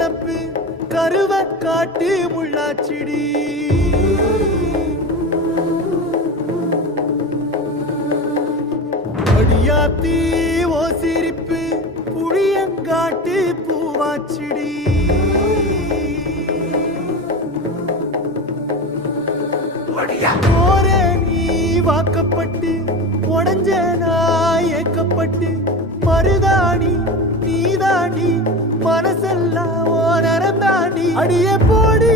நினப்பு கருவ காட்டு முள்ளாச்சிடி அடியாத்தி ஓ சிரிப்பு புளியங்காட்டு பூவாச்சிடி போற நீ வாக்கப்பட்டு உடஞ்ச நாய் ஏக்கப்பட்டு மருதாணி நீதாண்டி மனசெல்லாம் ஓ நரந்தாண்டி அடியே போடி